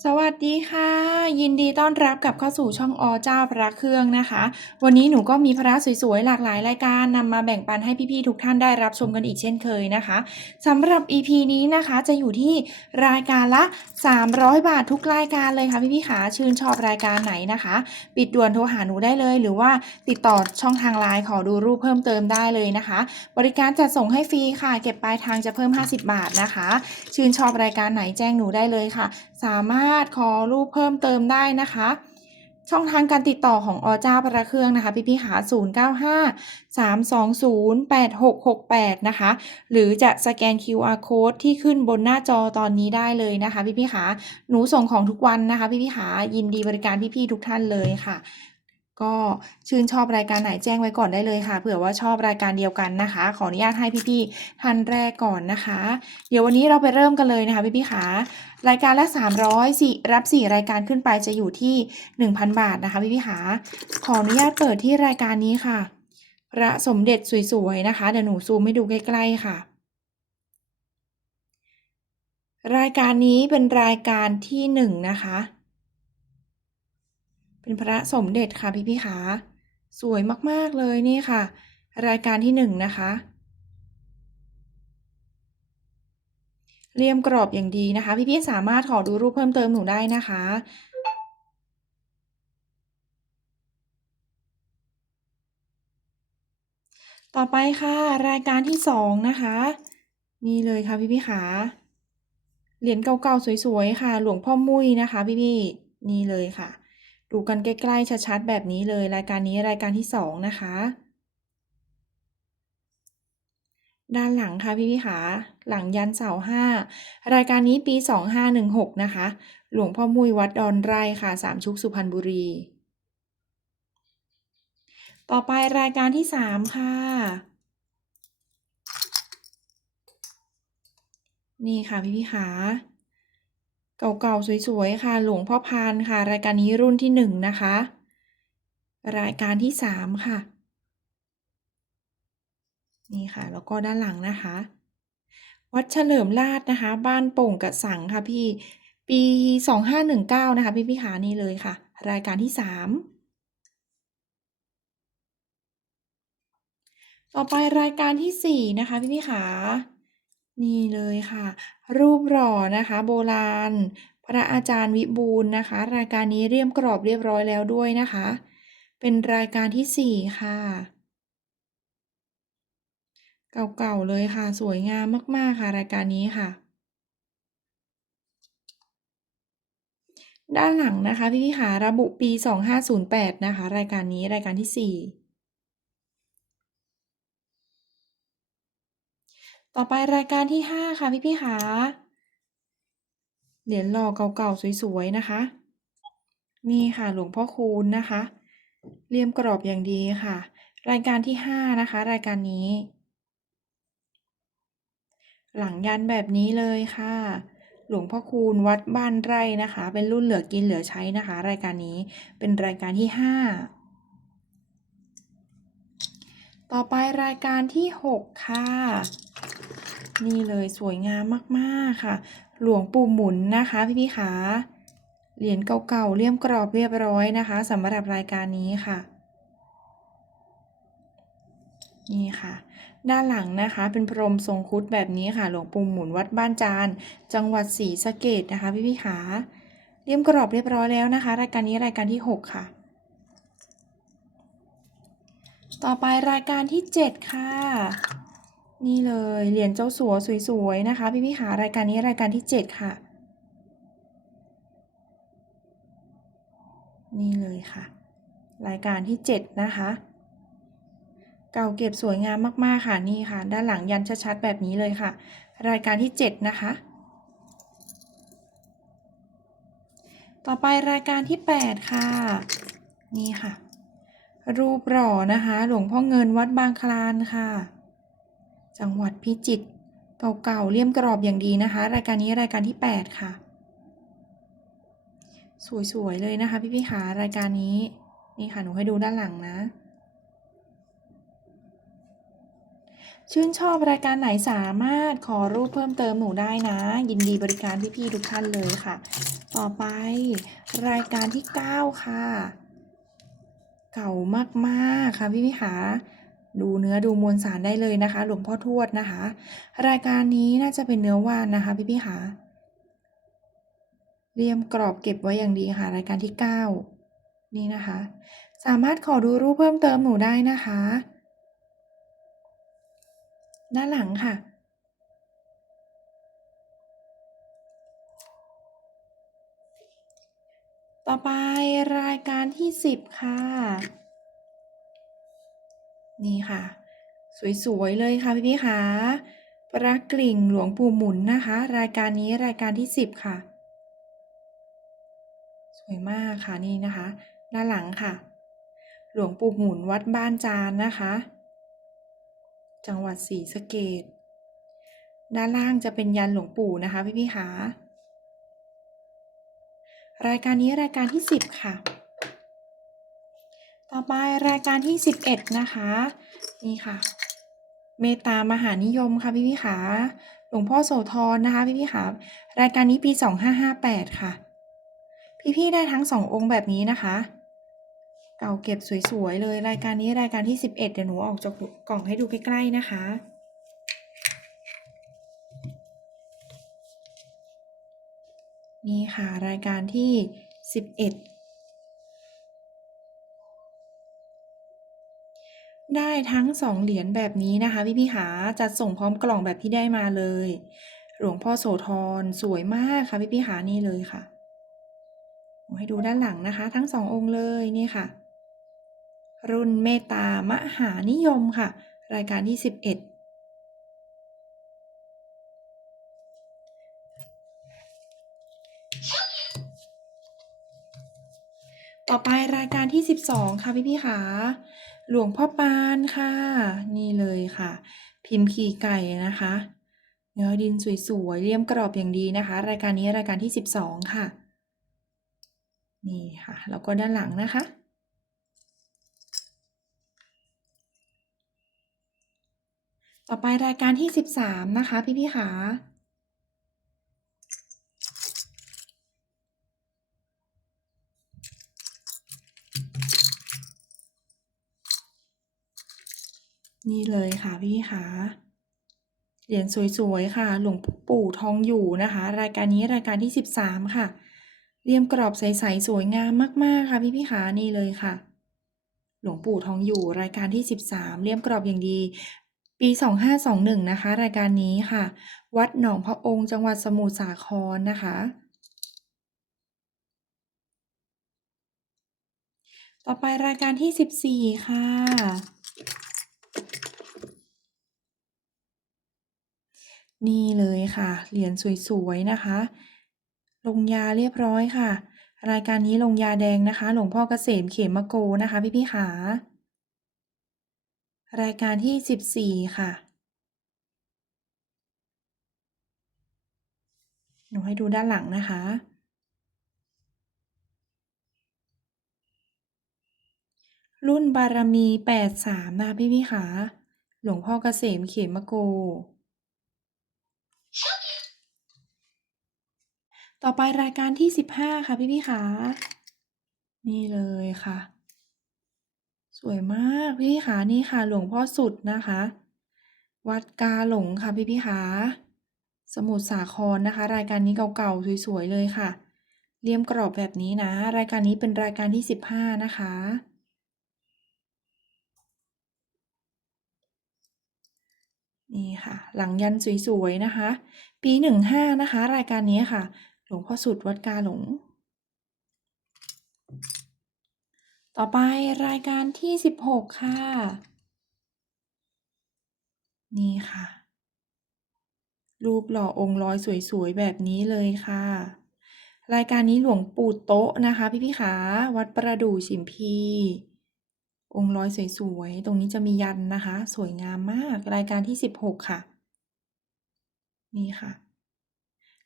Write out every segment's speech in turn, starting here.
สวัสดีค่ะ ยินดีต้อนรับกลับเข้าสู่ช่องอเจ้าพระเครื่องนะคะ วันนี้หนูก็มีพระสวยๆหลากหลายรายการนำมาแบ่งปันให้พี่ๆทุกท่านได้รับชมกันอีกเช่นเคยนะคะสำหรับ EP นี้นะคะจะอยู่ที่รายการละ 300 บาททุกรายการเลยค่ะพี่ๆขาชื่นชอบรายการไหนนะคะ ปิดด่วนโทรหาหนูได้เลย หรือว่าติดต่อช่องทางไลน์ขอดูรูปเพิ่มเติมได้เลยนะคะ บริการจัดส่งให้ฟรีค่ะ เก็บปลายทางจะเพิ่ม 50 บาทนะคะ ชื่นชอบรายการไหนแจ้งหนูได้เลยค่ะ สามารถขอรูปเพิ่มเติมได้นะคะ ช่องทางการติดต่อของอเจ้าพระเครื่องนะคะ พี่พี่หา 095 320 8668 นะคะ หรือจะสแกน QR code ที่ขึ้นบนหน้าจอตอนนี้ได้เลยนะคะ พี่พี่หาหนูส่งของทุกวันนะคะ พี่พี่หายินดีบริการพี่ๆทุกท่านเลยค่ะก็ชื่นชอบรายการไหนแจ้งไว้ก่อนได้เลยค่ะ เผื่อว่าชอบรายการเดียวกันนะคะ ขออนุญาตให้พี่ๆท่านแรกก่อนนะคะ เดี๋ยววันนี้เราไปเริ่มกันเลยนะคะพี่ๆขา รายการละ 300สี่รับ 4 รายการขึ้นไปจะอยู่ที่ 1,000 บาทนะคะพี่ๆขาขออนุญาตเปิดที่รายการนี้ค่ะ พระสมเด็จสวยๆนะคะเดี๋ยวหนูซูมให้ดูใกล้ๆค่ะ รายการนี้เป็นรายการที่หนึ่งนะคะ เป็นพระสมเด็จค่ะพี่พี่ขาสวยมากๆเลยนี่ค่ะ รายการที่หนึ่งนะคะ เรียมกรอบอย่างดีนะคะพี่พี่ๆสามารถขอดูรูปเพิ่มเติมหนูได้นะคะ ต่อไปค่ะรายการที่สองนะคะ นี่เลยค่ะพี่พี่ๆขาเหรียญเก่าๆสวยๆค่ะ หลวงพ่อมุ้ยนะคะพี่พี่ๆนี่เลยค่ะ ดูกันใกล้ๆชัดๆแบบนี้เลย รายการนี้รายการที่สองนะคะ ด้านหลังค่ะพี่พี่ขาหลังยันเสาห้ารายการนี้ปีสองห้าหนึ่งหกนะคะ หลวงพ่อมุยวัดดอนไร่ค่ะสามชุกสุพรรณบุรี ต่อไปรายการที่สามค่ะ นี่ค่ะพี่พี่ขาเก่าๆ สวยๆ ค่ะ หลวงพ่อพานค่ะ รายการนี้รุ่นที่หนึ่งนะคะ รายการที่สามค่ะ นี่ค่ะ แล้วก็ด้านหลังนะคะ วัดเฉลิมราชนะคะ บ้านโป่งกระสังค่ะพี่ ปีสองห้าหนึ่งเก้านะคะพี่พี่ขานี่เลยค่ะ รายการที่สามต่อไปรายการที่สี่นะคะพี่พี่ขานี่เลยค่ะ รูปหล่อนะคะ โบราณ พระอาจารย์วิบูลนะคะ รายการนี้เรียมกรอบเรียบร้อยแล้วด้วยนะคะ เป็นรายการที่สี่ค่ะ เก่าๆเลยค่ะ สวยงามมากๆค่ะ รายการนี้ค่ะ ด้านหลังนะคะพี่พี่ขาระบุปี 2508 นะคะ รายการนี้รายการที่สี่ต่อไปรายการที่ห้าค่ะพี่พี่ขาเหรียญหล่อเก่าๆสวยๆนะคะ นี่ค่ะหลวงพ่อคูณนะคะเรียมกรอบอย่างดีค่ะ รายการที่ห้านะคะ รายการนี้ หลังยันแบบนี้เลยค่ะ หลวงพ่อคูณวัดบ้านไร่นะคะ เป็นรุ่นเหลือกินเหลือใช้นะคะ รายการนี้เป็นรายการที่ห้าต่อไปรายการที่หกค่ะ นี่เลยสวยงามมากๆค่ะ หลวงปู่หมุนนะคะพี่พี่ขาเหรียญเก่าๆเลี่ยมกรอบเรียบร้อยนะคะสำหรับรายการนี้ค่ะ นี่ค่ะ ด้านหลังนะคะ เป็นพรมทรงครุฑแบบนี้ค่ะ หลวงปู่หมุนวัดบ้านจาน จังหวัดศรีสะเกดนะคะ พี่พี่ขาเลี่ยมกรอบเรียบร้อยแล้วนะคะ รายการนี้รายการที่หกค่ะ ต่อไปรายการที่เจ็ดค่ะ นี่เลยเหรียญเจ้าสัวสวยๆนะคะ พี่พี่หารายการนี้รายการที่เจ็ดค่ะ นี่เลยค่ะ รายการที่เจ็ดนะคะ เก่าเก็บสวยงามมากๆค่ะนี่ค่ะ ด้านหลังยันชัดๆแบบนี้เลยค่ะ รายการที่เจ็ดนะคะ ต่อไปรายการที่แปดค่ะ นี่ค่ะ รูปหล่อนะคะ หลวงพ่อเงินวัดบางคลานค่ะ จังหวัดพิจิตรเก่าๆเลี่ยมกรอบอย่างดีนะคะ รายการนี้รายการที่ 8 ค่ะ สวยๆเลยนะคะ พี่ๆขารายการนี้นี่ค่ะหนูให้ดูด้านหลังนะ ชื่นชอบรายการไหนสามารถขอรูปเพิ่มเติมหนูได้นะ ยินดีบริการพี่ๆทุกท่านเลยค่ะ ต่อไปรายการที่ 9 ค่ะ เก่ามากๆค่ะพี่พี่ขาดูเนื้อดูมวลสารได้เลยนะคะ หลวงพ่อทวดนะคะ รายการนี้น่าจะเป็นเนื้อว่านนะคะ พี่พี่ขาเรียมกรอบเก็บไว้อย่างดีค่ะ รายการที่ 9 นี่นะคะ สามารถขอดูรูปเพิ่มเติมหนูได้นะคะ ด้านหลังค่ะ ต่อไปรายการที่ 10 ค่ะ นี่ค่ะ สวย ๆ เลยค่ะ พี่พี่ๆค่ะพระกลิ่งหลวงปู่หมุนนะคะ รายการนี้รายการที่ 10 ค่ะ สวยมากค่ะนี่นะคะ ด้านหลังค่ะ หลวงปู่หมุนวัดบ้านจานนะคะ จังหวัดศรีสะเกษด้านล่างจะเป็นยันหลวงปู่นะคะพี่พี่ๆค่ะรายการนี้รายการที่ 10 ค่ะ ต่อไปรายการที่ 11 นะคะ นี่ค่ะ เมตามหานิยมค่ะพี่พี่ๆค่ะหลวงพ่อโสธรนะคะพี่พี่ๆค่ะรายการนี้ปี 2558 ค่ะ พี่พี่ได้ทั้งสององค์แบบนี้นะคะ เก่าเก็บสวยๆเลยรายการนี้รายการที่ 11 เดี๋ยวหนูออกจากกล่องให้ดูใกล้ๆนะคะ นี่ค่ะรายการที่ 11 ได้ทั้งสองเหรียญแบบนี้นะคะ พี่พี่ๆขาจัดส่งพร้อมกล่องแบบที่ได้มาเลย หลวงพ่อโสธรสวยมากค่ะพี่พี่ๆขานี่เลยค่ะให้ดูด้านหลังนะคะ ทั้งสององค์เลยนี่ค่ะ รุ่นเมตตามหานิยมค่ะ รายการที่ 11 ต่อไปรายการที่ 12 ค่ะพี่พี่ขาหลวงพ่อปานค่ะ นี่เลยค่ะ พิมพ์ขี่ไก่นะคะ เนื้อดินสวยๆเลี่ยมกรอบอย่างดีนะคะ รายการนี้รายการที่ 12 ค่ะ นี่ค่ะ แล้วก็ด้านหลังนะคะ ไปรายการที่13นะคะพี่พี่ขานี่เลยค่ะพี่พี่ๆขาเหรียญสวยๆค่ะ หลวงปู่ทองอยู่นะคะ รายการนี้รายการที่ 13 ค่ะ เรียมกรอบใสๆสวยงามมากๆค่ะพี่พี่ขานี่เลยค่ะ หลวงปู่ทองอยู่รายการที่ 13เลี่ยมกรอบอย่างดี ปี 2521 นะคะ รายการนี้ค่ะ วัดหนองพระองค์จังหวัดสมุทรสาครนะคะ ต่อไปรายการที่ 14 ค่ะ นี่เลยค่ะ เหรียญสวยๆ นะคะ ลงยาเรียบร้อยค่ะ รายการนี้ลงยาแดงนะคะ หลวงพ่อเกษมเขมโกนะคะ พี่พี่ๆขา รายการที่14ค่ะ หนูให้ดูด้านหลังนะคะ รุ่นบารมี83นะคะพี่พี่ขาหลวงพ่อเกษมเขมโก ต่อไปรายการที่15ค่ะพี่พี่ขานี่เลยค่ะ วยมากพี่พี่ขานี่ค่ะ หลวงพ่อสุดนะคะ วัดกาหลงค่ะพี่พี่ขาสมุทรสาครนะคะ รายการนี้เก่าๆสวยๆเลยค่ะเลี่ยมกรอบแบบนี้นะ รายการนี้เป็นรายการที่15นะคะ นี่ค่ะ หลังยันสวยๆนะคะ ปี15นะคะ รายการนี้ค่ะ หลวงพ่อสุดวัดกาหลง ต่อไปรายการที่16ค่ะ นี่ค่ะ รูปหล่อองค์ร้อยสวยๆ แบบนี้เลยค่ะ รายการนี้หลวงปู่โต๊ะนะคะ พี่พี่ๆขาวัดประดู่ฉิมพี องค์ร้อยสวยๆ ตรงนี้จะมียันนะคะ สวยงามมาก รายการที่16ค่ะ นี่ค่ะ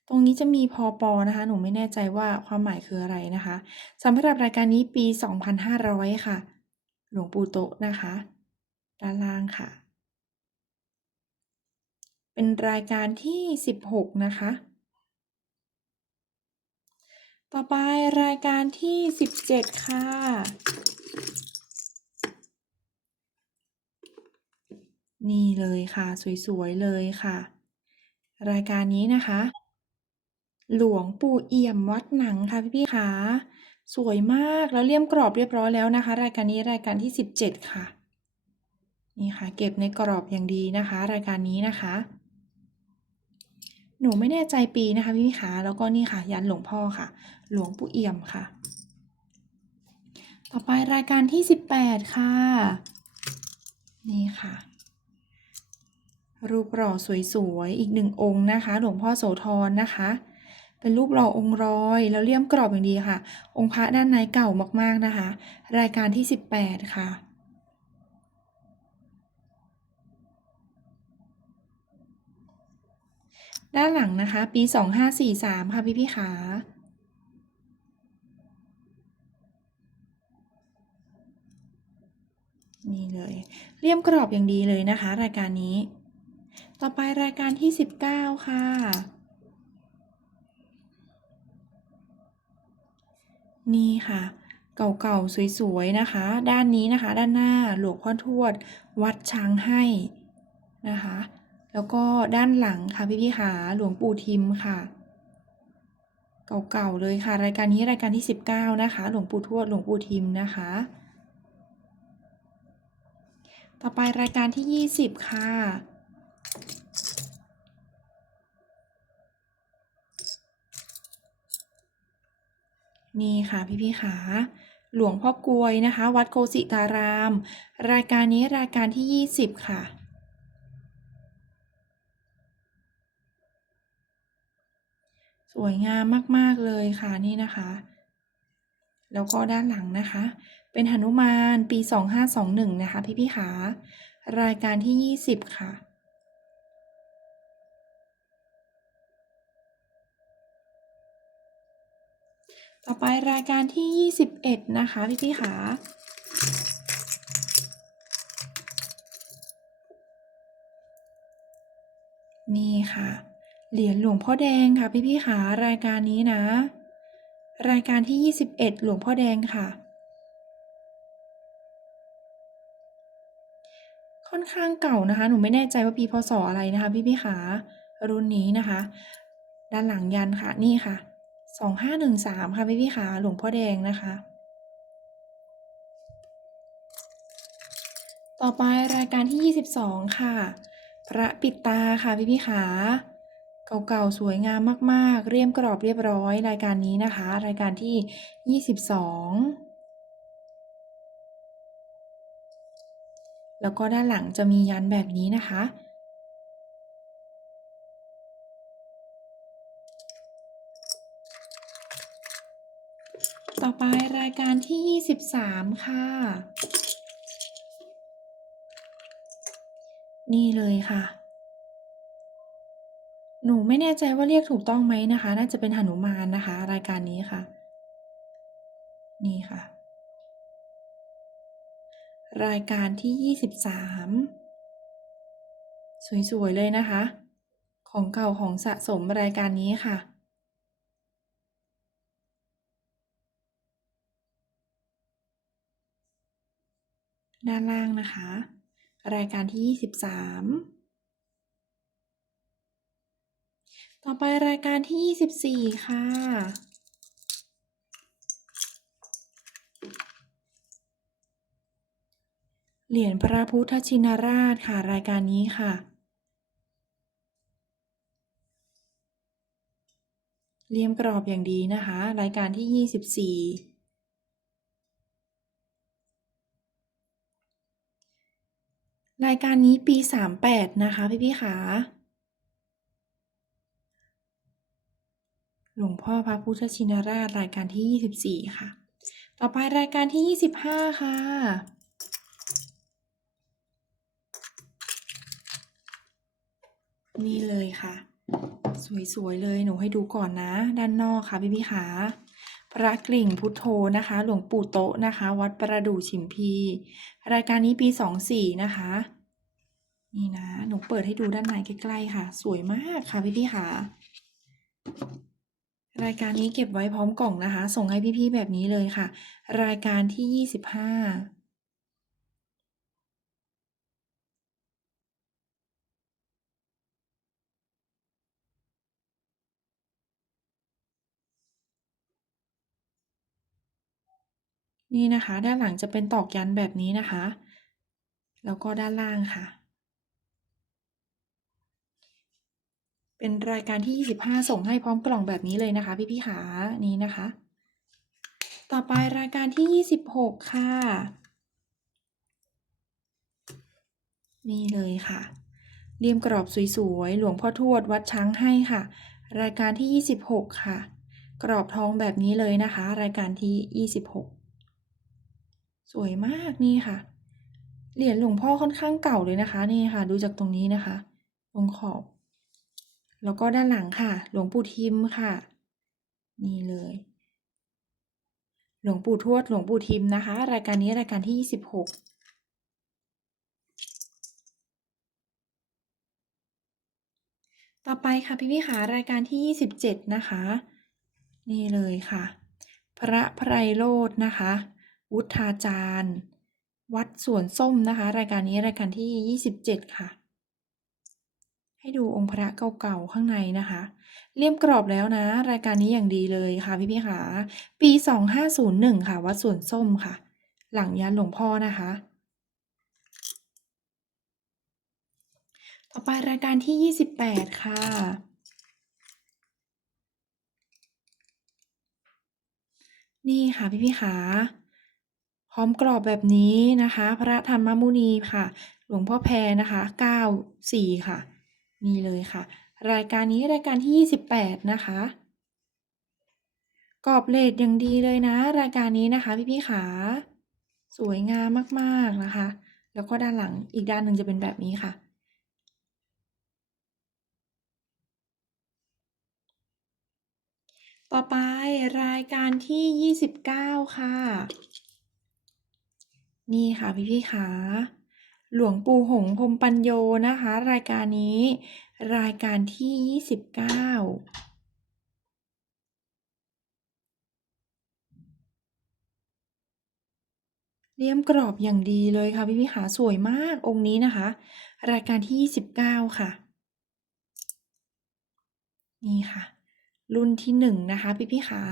ตรงนี้จะมีพอปอนะคะ หนูไม่แน่ใจว่าความหมายคืออะไรนะคะสำหรับรายการนี้ปี 2500 ค่ะ หลวงปู่โตนะคะ ด้านล่างค่ะ เป็นรายการที่ 16 นะคะ ต่อไปรายการที่ 17 ค่ะนี่เลยค่ะ สวย ๆ เลยค่ะ รายการนี้นะคะ หลวงปู่เอี่ยมวัดหนังค่ะพี่ๆค่ะสวยมากแล้วเลี่ยมกรอบเรียบร้อยแล้วนะคะ รายการนี้รายการที่ 17 ค่ะ นี่ค่ะ เก็บในกรอบอย่างดีนะคะ รายการนี้นะคะ หนูไม่แน่ใจปีนะคะพี่ๆค่ะแล้วก็นี่ค่ะ ยันหลวงพ่อค่ะ หลวงปู่เอี่ยมค่ะ ต่อไปรายการที่ 18 ค่ะ นี่ค่ะรูปหล่อสวยๆ อีกหนึ่งองค์นะคะ หลวงพ่อโสธรนะคะ เป็นรูปหล่อองค์ร้อย แล้วเลี่ยมกรอบอย่างดีค่ะ องค์พระด้านในเก่ามากๆนะคะ รายการที่ 18 ค่ะด้านหลังนะคะ ปี 2543 ค่ะ พี่ๆขา นี่เลยเลี่ยมกรอบอย่างดีเลยนะคะ รายการนี้ ต่อไปรายการที่ 19 ค่ะ นี่ค่ะ เก่าๆ สวยๆ นะคะ ด้านนี้นะคะ ด้านหน้าหลวงพ่อทวด วัดช้างให้นะคะ แล้วก็ด้านหลังค่ะพี่ๆค่ะหลวงปู่ทิมค่ะ เก่าๆ เลยค่ะ รายการนี้รายการที่ 19 นะคะ หลวงปู่ทวด หลวงปู่ทิมนะคะ ต่อไปรายการที่ 20 ค่ะ นี่ค่ะพี่ๆค่ะหลวงพ่อกลวยนะคะ วัดโกสิตาราม รายการนี้รายการที่ 20 ค่ะ สวยงามมาก ๆ เลยค่ะนี่นะคะ แล้วก็ด้านหลังนะคะ เป็นหนุมานปี 2521 นะคะ พี่ๆค่ะรายการที่ 20 ค่ะ ต่อไปรายการที่ 21 นะคะ พี่ๆค่ะนี่ค่ะ เหรียญหลวงพ่อแดงค่ะพี่ๆค่ะรายการนี้นะ รายการที่ 21 หลวงพ่อแดงค่ะ ค่อนข้างเก่านะคะ หนูไม่แน่ใจว่าปีพศอะไรนะคะ พี่ๆค่ะรุ่นนี้นะคะ ด้านหลังยันค่ะนี่ค่ะ 2513ค่ะพี่ๆค่ะหลวงพ่อแดงนะคะ ต่อไปรายการที่22ค่ะ พระปิดตาค่ะพี่ๆค่ะเก่าๆ สวยงามมากๆ เรียมกรอบเรียบร้อยรายการนี้นะคะ รายการที่ 22 แล้วก็ด้านหลังจะมียันแบบนี้นะคะ ต่อไปรายการที่ 23 ค่ะ นี่เลยค่ะ หนูไม่แน่ใจว่าเรียกถูกต้องไหมนะคะ น่าจะเป็นหนุมานนะคะ รายการนี้ค่ะ นี่ค่ะ รายการที่ 23 สวยๆเลยนะคะ ของเก่าของสะสมรายการนี้ค่ะ ด้านล่างนะคะ รายการที่ 23 ต่อไปรายการที่ 24 ค่ะ เหรียญพระพุทธชินราชค่ะ รายการนี้ค่ะ เลี่ยมกรอบอย่างดีนะคะ รายการที่ 24 รายการนี้ปี 38 นะคะพี่ๆค่ะหลวงพ่อพระพุทธชินราชรายการที่ 24 ค่ะ ต่อไปรายการที่ 25 ค่ะ นี่เลยค่ะ สวย ๆ เลยหนูให้ดูก่อนนะ ด้านนอกค่ะพี่ๆค่ะพระกลิ่งพุทโธนะคะ หลวงปู่โตนะคะ วัดประดู่ฉิมพี รายการนี้ปี 24 นะคะ นี่นะ หนูเปิดให้ดูด้านในใกล้ๆค่ะ สวยมากค่ะพี่ๆค่ะ รายการนี้เก็บไว้พร้อมกล่องนะคะ ส่งให้พี่ๆแบบนี้เลยค่ะ รายการที่ยี่สิบห้านี่นะคะ ด้านหลังจะเป็นตอกยันแบบนี้นะคะ แล้วก็ด้านล่างค่ะ เป็นรายการที่ 25 ส่งให้พร้อมกล่องแบบนี้เลยนะคะ พี่ๆขานี้นะคะ ต่อไปรายการที่ 26 ค่ะ นี่เลยค่ะเรียมกรอบสวยๆ หลวงพ่อทวดวัดช้างให้ค่ะ รายการที่ 26 ค่ะ กรอบทองแบบนี้เลยนะคะ รายการที่ 26 สวยมากนี่ค่ะ เหรียญหลวงพ่อค่อนข้างเก่าเลยนะคะ นี่ค่ะ ดูจากตรงนี้นะคะ ตรงขอบ แล้วก็ด้านหลังค่ะ หลวงปู่ทิมค่ะ นี่เลย หลวงปู่ทวดหลวงปู่ทิมนะคะ รายการนี้รายการที่ 26ต่อไปค่ะพี่พี่ขารายการที่ 27 นะคะ นี่เลยค่ะ พระไพรโรจน์นะคะ วุฒาจารย์ วัดสวนส้มนะคะ รายการนี้รายการที่ 27 ค่ะ ให้ดูองค์พระเก่าๆข้างในนะคะ เลี่ยมกรอบแล้วนะ รายการนี้อย่างดีเลยค่ะพี่พี่ๆค่ะปี 2501 ค่ะวัดสวนส้มค่ะ หลังยันหลวงพ่อนะคะ ต่อไปรายการที่ 28 ค่ะนี่ค่ะพี่พี่ขาพร้อมกรอบแบบนี้นะคะ พระธรรมมุนีค่ะ หลวงพ่อแพรนะคะ 9 4 ค่ะ นี่เลยค่ะ รายการนี้รายการที่ 28 นะคะกรอบเลดอย่างดีเลยนะ รายการนี้นะคะพี่พี่ๆขาสวยงามมากๆนะคะ แล้วก็ด้านหลังอีกด้านหนึ่งจะเป็นแบบนี้ค่ะ ต่อไปรายการที่ 29 ค่ะ นี่ค่ะพี่พี่ๆขา หลวงปู่หงพรมปัญโยนะคะ รายการนี้ รายการที่ 29เลี่ยมกรอบอย่างดีเลยค่ะพี่พี่ขาสวยมากองค์นี้นะคะ รายการที่29ค่ะ นี่ค่ะ รุ่นที่หนึ่งนะคะพี่พี่ขา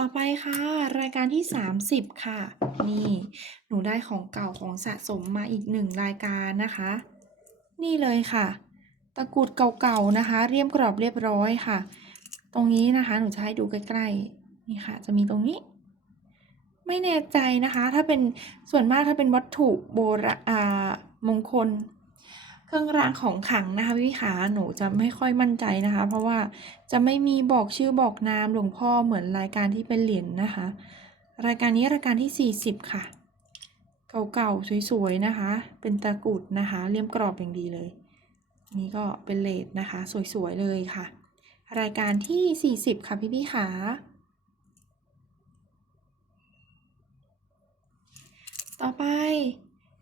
ต่อไปค่ะ รายการที่ 30 ค่ะ นี่ หนูได้ของเก่าของสะสมมาอีกหนึ่งรายการนะคะ นี่เลยค่ะ ตะกรุดเก่าๆนะคะ เรียมกรอบเรียบร้อยค่ะ ตรงนี้นะคะ หนูจะให้ดูใกล้ๆนี่ค่ะ จะมีตรงนี้ ไม่แน่ใจนะคะ ถ้าเป็นส่วนมากถ้าเป็นวัตถุโบราณอ่ามงคล เครื่องรางของขังนะคะพี่ขาหนูจะไม่ค่อยมั่นใจนะคะ เพราะว่าจะไม่มีบอกชื่อบอกนามหลวงพ่อเหมือนรายการที่เป็นเหรียญนะคะ รายการนี้รายการที่ 40 ค่ะ เก่าๆสวยๆนะคะ เป็นตะกรุดนะคะเลี่ยมกรอบอย่างดีเลย นี่ก็เป็นเลดนะคะ สวยๆเลยค่ะ รายการที่ 40 ค่ะพี่พี่ขาต่อไป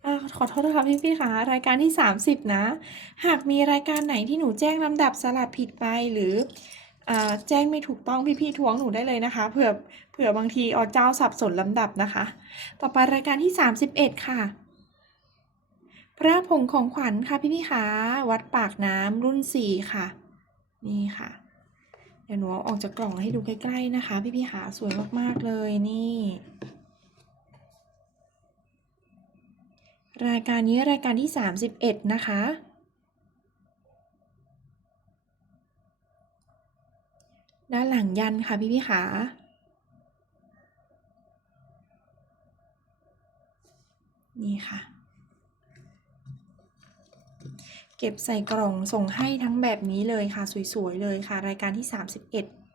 อขอโทษนะคะพี่พี่ค่ะรายการที่ 30 นะ หากมีรายการไหนที่หนูแจ้งลำดับสลับผิดไปหรืออแจ้งไม่ถูกต้องพี่ๆทวงหนูได้เลยนะคะเผื่อเผื่อบางทีอเจ้าสับสนลำดับนะคะ ต่อไปรายการที่ 31 ค่ะ พระผงของขวัญค่ะพี่พี่ค่ะวัดปากน้ำรุ่น 4 ค่ะ นี่ค่ะ เดี๋ยวหนูเอาออกจากกล่องให้ดูใกล้ๆนะคะ พี่พี่ค่ะสวยมากๆเลยนี่ รายการนี้รายการที่ 31 นะคะ ด้านหลังยันค่ะพี่พี่ขานี่ค่ะ เก็บใส่กล่องส่งให้ทั้งแบบนี้เลยค่ะ สวย ๆ เลยค่ะ รายการที่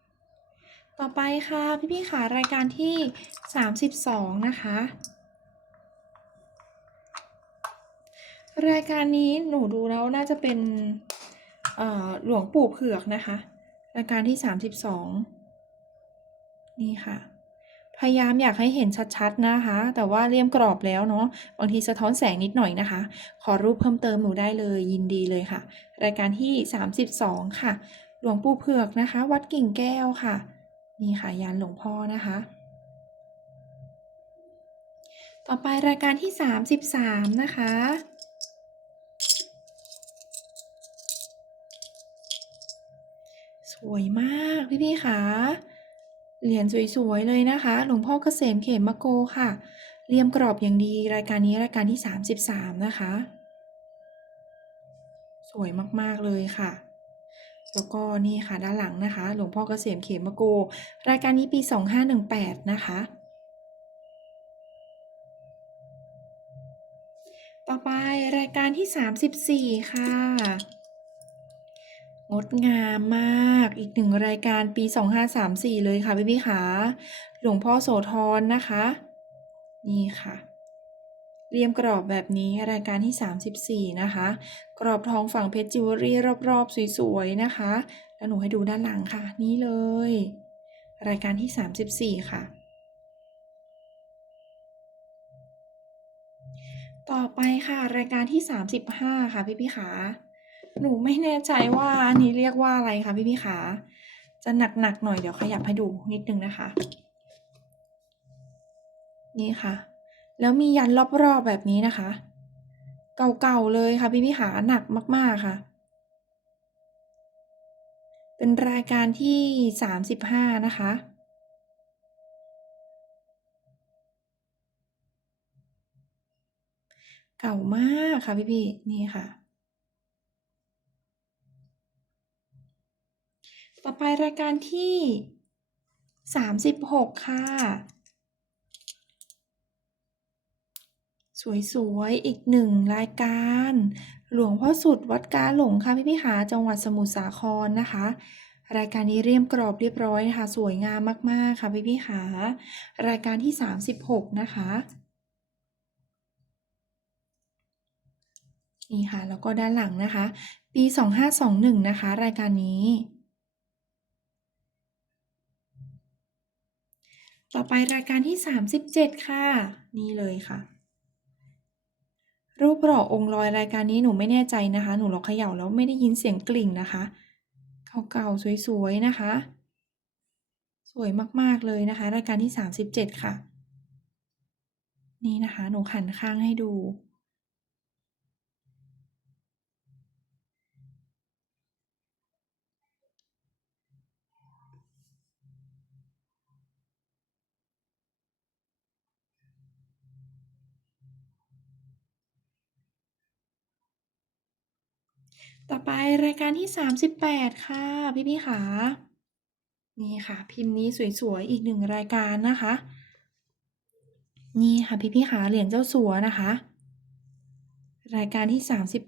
31 ต่อไปค่ะ พี่พี่ขารายการที่ 32 นะคะ รายการนี้หนูดูแล้วน่าจะเป็นหลวงปู่เผือกนะคะ รายการที่32นี่ค่ะ พยายามอยากให้เห็นชัดๆนะคะ แต่ว่าเลี่ยมกรอบแล้วเนาะบางทีสะท้อนแสงนิดหน่อยนะคะ ขอรูปเพิ่มเติมหนูได้เลยยินดีเลยค่ะ รายการที่32ค่ะ หลวงปู่เผือกนะคะ วัดกิ่งแก้วค่ะ นี่ค่ะยันหลวงพ่อนะคะต่อไปรายการที่ 33 นะคะ วยมากพี่ๆค่ะเหรียญสวยๆเลยนะคะ หลวงพ่อเกษมเขมะโกค่ะ เรียมกรอบอย่างดีรายการนี้รายการที่ 33 นะคะ สวยมากๆเลยค่ะแล้วก็นี่ค่ะด้านหลังนะคะ หลวงพ่อเกษมเขมโก รายการนี้ปี 2518 นะคะ ต่อไปรายการที่ 34 ค่ะ งดงามมากอีกหนึ่งรายการปี 2534 เลยค่ะพี่พี่ขาหลวงพ่อโสธรนะคะ นี่ค่ะ เรียมกรอบแบบนี้รายการที่ 34 นะคะ กรอบทองฝั่งเพชรจิวเวลรี่รอบๆ สวยๆ นะคะ แล้วหนูให้ดูด้านหลังค่ะ นี่เลย รายการที่ 34 ค่ะ ต่อไปค่ะรายการที่ 35 ค่ะพี่พี่ขา หนูไม่แน่ใจว่าอันนี้เรียกว่าอะไรคะพี่พี่ขาจะหนักๆหน่อยเดี๋ยวขยับให้ดูนิดนึงนะคะ นี่ค่ะ แล้วมียันรอบๆแบบนี้นะคะ เก่าๆเลยค่ะพี่พี่ขาหนักมากๆค่ะ เป็นรายการที่35นะคะเก่ามากค่ะพี่พี่นี่ค่ะ ต่อไปรายการที่ 36 ค่ะ สวยๆ อีกหนึ่งรายการ หลวงพ่อสุดวัดกาหลงค่ะพี่พี่หาจังหวัดสมุทรสาครนะคะ รายการนี้เรียมกรอบเรียบร้อยนะคะ สวยงามมากๆค่ะพี่พี่หารายการที่ 36 นะคะนี่ค่ะแล้วก็ด้านหลังนะคะ ปี 2521 นะคะ รายการนี้ ต่อไปรายการที่ 37 ค่ะ นี่เลยค่ะ รูปหล่อองค์ลอยรายการนี้หนูไม่แน่ใจนะคะ หนูลองเขย่าแล้วไม่ได้ยินเสียงกลิ่งนะคะ เก่าๆสวยๆนะคะ สวยมากๆเลยนะคะ รายการที่ 37 ค่ะ นี่นะคะ หนูขันข้างให้ดู ต่อไปรายการที่ 38 ค่ะ พี่พี่ขานี่ค่ะ พิมพ์นี้สวยๆ อีกหนึ่งรายการนะคะ นี่ค่ะพี่พี่ขาเหรียญเจ้าสัวนะคะ รายการที่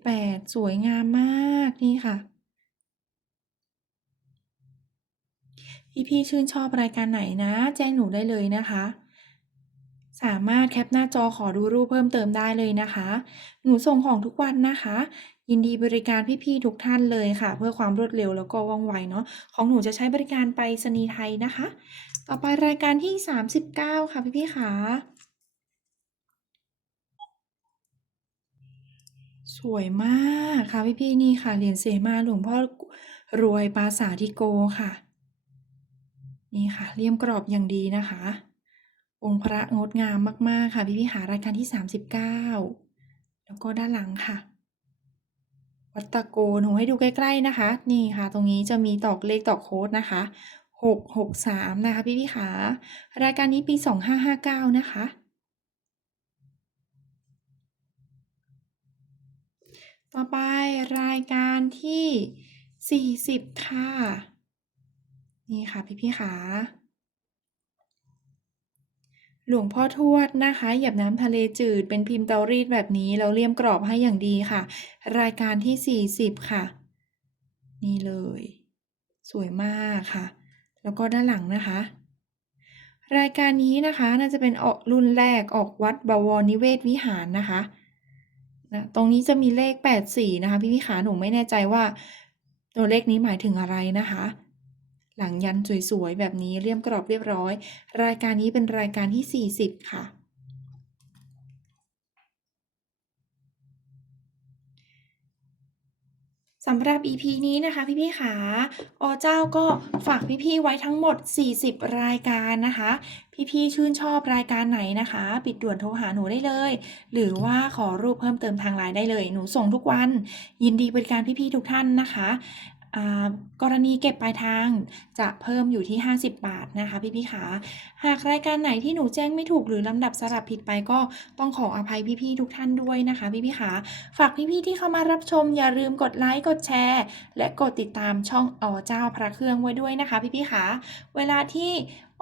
38 สวยงามมากนี่ค่ะ พี่ๆชื่นชอบรายการไหนนะ แจ้งหนูได้เลยนะคะสามารถแคปหน้าจอขอดูรูปเพิ่มเติมได้เลยนะคะ หนูส่งของทุกวันนะคะ ยินดีบริการพี่ๆทุกท่านเลยค่ะ เพื่อความรวดเร็วแล้วก็ว่องไวเนาะของหนูจะใช้บริการไปรษณีไทยนะคะ ต่อไปรายการที่ 39 ค่ะพี่ๆค่ะสวยมากค่ะพี่ๆนี่ค่ะเหรียญเสมาหลวงพ่อรวยปราสาทธิโกค่ะ นี่ค่ะเลี่ยมกรอบอย่างดีนะคะ องค์พระงดงามมากๆค่ะพี่พี่หารายการที่ 39 แล้วก็ด้านหลังค่ะ วัดตะโกหนูให้ดูใกล้ๆนะคะ นี่ค่ะ ตรงนี้จะมีตอกเลขตอกโค้ดนะคะ663 นะคะ พี่พี่ขารายการนี้ปี 2559 นะคะ ต่อไปรายการที่ 40 ค่ะ นี่ค่ะ พี่พี่ขา หลวงพ่อทวดนะคะหยับน้ำทะเลจืด เป็นพิมพ์เตารีดแบบนี้แล้วเลี่ยมกรอบให้อย่างดีค่ะ รายการที่ 40 ค่ะ นี่เลย สวยมากค่ะ แล้วก็ด้านหลังนะคะ รายการนี้นะคะน่าจะเป็นออกรุ่นแรกออกวัดบวรนิเวศวิหารนะคะนะตรงนี้จะมีเลข 84 นะคะ พี่พี่ขาหนูไม่แน่ใจว่าตัวเลขนี้หมายถึงอะไรนะคะ หลังยันสวยๆ แบบนี้เรียมกรอบเรียบร้อย รายการนี้เป็นรายการที่ 40 ค่ะ สำหรับ EP นี้นะคะพี่ๆขาอเจ้าก็ฝากพี่ๆไว้ทั้งหมด 40 รายการนะคะ พี่ๆชื่นชอบรายการไหนนะคะ ปิดด่วนโทรหาหนูได้เลย หรือว่าขอรูปเพิ่มเติมทางไลน์ได้เลย หนูส่งทุกวัน ยินดีบริการพี่ๆทุกท่านนะคะ กรณีเก็บปลายทางจะเพิ่มอยู่ที่ 50 บาทนะคะพี่พี่ขาหากรายการไหนที่หนูแจ้งไม่ถูกหรือลำดับสลับผิดไปก็ต้องขออภัยพี่ๆทุกท่านด้วยนะคะพี่พี่ขาฝากพี่ๆที่เข้ามารับชมอย่าลืมกดไลค์กดแชร์ และกดติดตามช่องอ๋อเจ้าพระเครื่องไว้ด้วยนะคะพี่พี่ขาเวลาที่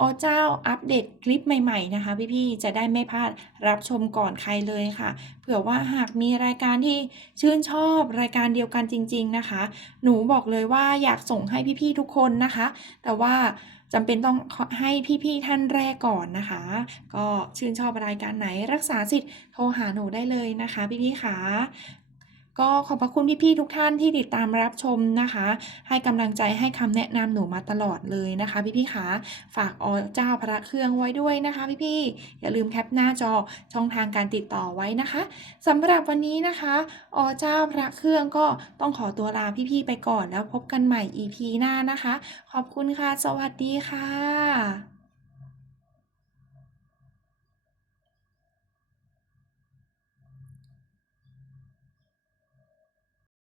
อเจ้าอัปเดตคลิปใหม่ๆนะคะ พี่ๆจะได้ไม่พลาดรับชมก่อนใครเลยค่ะ เผื่อว่าหากมีรายการที่ชื่นชอบรายการเดียวกันจริง ๆนะคะ หนูบอกเลยว่าอยากส่งให้พี่ๆทุกคนนะคะ แต่ว่าจำเป็นต้องให้พี่ๆท่านแรกก่อนนะคะ ก็ชื่นชอบรายการไหนรักษาสิทธิ์โทรหาหนูได้เลยนะคะ พี่ๆคะ ก็ขอบพระคุณพี่ๆทุกท่านที่ติดตามรับชมนะคะ ให้กำลังใจให้คำแนะนำหนูมาตลอดเลยนะคะ พี่ๆคะฝากอเจ้าพระเครื่องไว้ด้วยนะคะ พี่ๆอย่าลืมแคปหน้าจอช่องทางการติดต่อไว้นะคะสำหรับวันนี้นะคะอเจ้าพระเครื่องก็ต้องขอตัวลาพี่ๆไปก่อนแล้วพบกันใหม่ EP หน้านะคะ ขอบคุณค่ะ สวัสดีค่ะ